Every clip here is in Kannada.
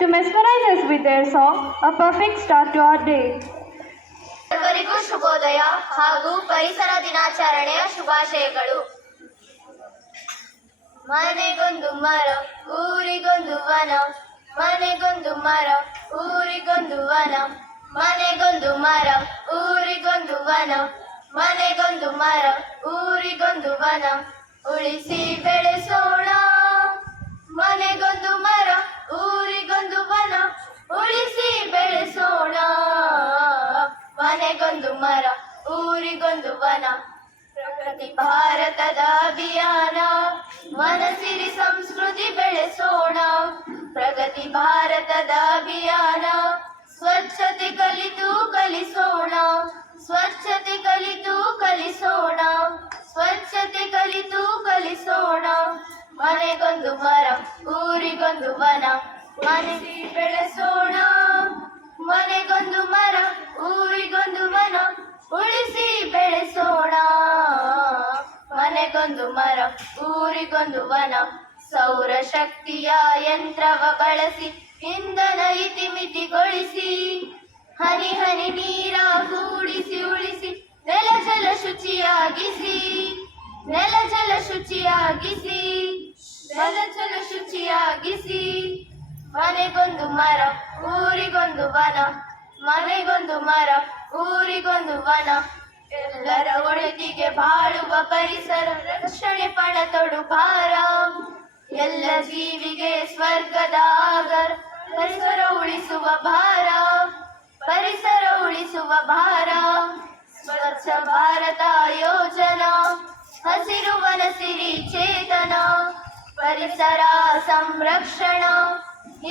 to mesmerize us with their song, a perfect start to our day. ಸರ್ವರಿಗೂ ಶುಭೋದಯ ಹಾಗೂ ಪರಿಸರ ದಿನಾಚರಣೆಯ ಶುಭಾಶಯಗಳು. ಮನೆಗೊಂದು ಮರ ಊರಿಗೊಂದು ವನ, ಮನೆಗೊಂದು ಮರ ಊರಿಗೊಂದು ವನ, ಮನೆಗೊಂದು ಮರ ಊರಿಗೊಂದು ವನ, ಮನೆಗೊಂದು ಮರ ಊರಿಗೊಂದು ವನ, ಉಳಿಸಿ ಬೆಳೆಸೋಣ. ಮನೆಗೊಂದು ಮರ ಊರಿಗೊಂದು ವನ, ಉಳಿಸಿ ಬೆಳೆಸೋಣ. ಮನೆಗೊಂದು ಮರ ಊರಿಗೊಂದು ವನ, ಪ್ರಕೃತಿ ಭಾರತದ ಅಭಿಯಾನ, ವನಸಿರಿ ಸಂಸ್ಕೃತಿ ಬೆಳೆಸೋಣ. ಪ್ರಗತಿ ಭಾರತದ ಅಭಿಯಾನ, ಸ್ವಚ್ಛತೆ ಕಲಿತು ಕಲಿಸೋಣ, ಸ್ವಚ್ಛತೆ ಕಲಿತು ಕಲಿಸೋಣ, ಸ್ವಚ್ಛತೆ ಕಲಿತು ಕಲಿಸೋಣ. ಮನೆಗೊಂದು ಮರ ಊರಿಗೊಂದು ವನ, ಮನೆಸಿ ಬೆಳೆಸೋಣ. ಮನೆಗೊಂದು ಮರ ಊರಿಗೊಂದು ವನ, ಉಳಿಸಿ ಬೆಳೆಸೋಣ. ಮನೆಗೊಂದು ಮರ ಊರಿಗೊಂದು ವನ, ಸೌರಶಕ್ತಿಯ ಯಂತ್ರವ ಬಳಸಿ ಇಂಧನ ಇತಿಮಿತಿಗೊಳಿಸಿ, ಹನಿ ಹನಿ ನೀರ ಕೂಡಿಸಿ ಉಳಿಸಿ ನೆಲ ಜಲ ಶುಚಿಯಾಗಿಸಿ, ನೆಲ ಜಲ ಶುಚಿಯಾಗಿಸಿ, ನೆಲ ಜಲ ಶುಚಿಯಾಗಿಸಿ. ಮನೆಗೊಂದು ಮರ ಊರಿಗೊಂದು ವನ, ಮನೆಗೊಂದು ಮರ ಊರಿಗೊಂದು ವನ, ಎಲ್ಲರ ಒಳಿತಿಗೆ ಬಾಳುವ ಪರಿಸರ ರಕ್ಷಣೆ ಪಡತೊಡು ಭಾರ. ಎಲ್ಲ ಜೀವಿಗೆ ಸ್ವರ್ಗದ ಆಗರ, ಪರಿಸರ ಉಳಿಸುವ ಭಾರ, ಪರಿಸರ ಉಳಿಸುವ ಭಾರ. ಸ್ವಚ್ಛ ಭಾರತ ಯೋಜನಾ, ಹಸಿರು ವನಸಿರಿ ಚೇತನ, ಪರಿಸರ ಸಂರಕ್ಷಣ,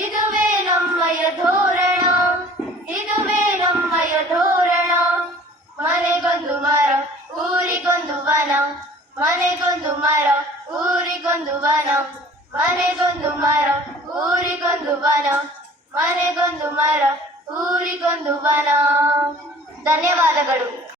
ಇದುವೇ ನಮ್ಮಯ ಧೋರಣ, ಇದುವೇ ನಮ್ಮಯ ಧೋರಣ. ಮನೆಗೊಂದು ಮರ ಊರಿಗೊಂದು ವನ, ಮನೆಗೊಂದು ಮರ ಊರಿಗೊಂದು ವನ, ಮನೆಗೊಂದು ಮರ ಊರಿಗೊಂದು ವನ, ಮನೆಗೊಂದು ಮರ ಊರಿಗೊಂದು ವನ. ಧನ್ಯವಾದಗಳು.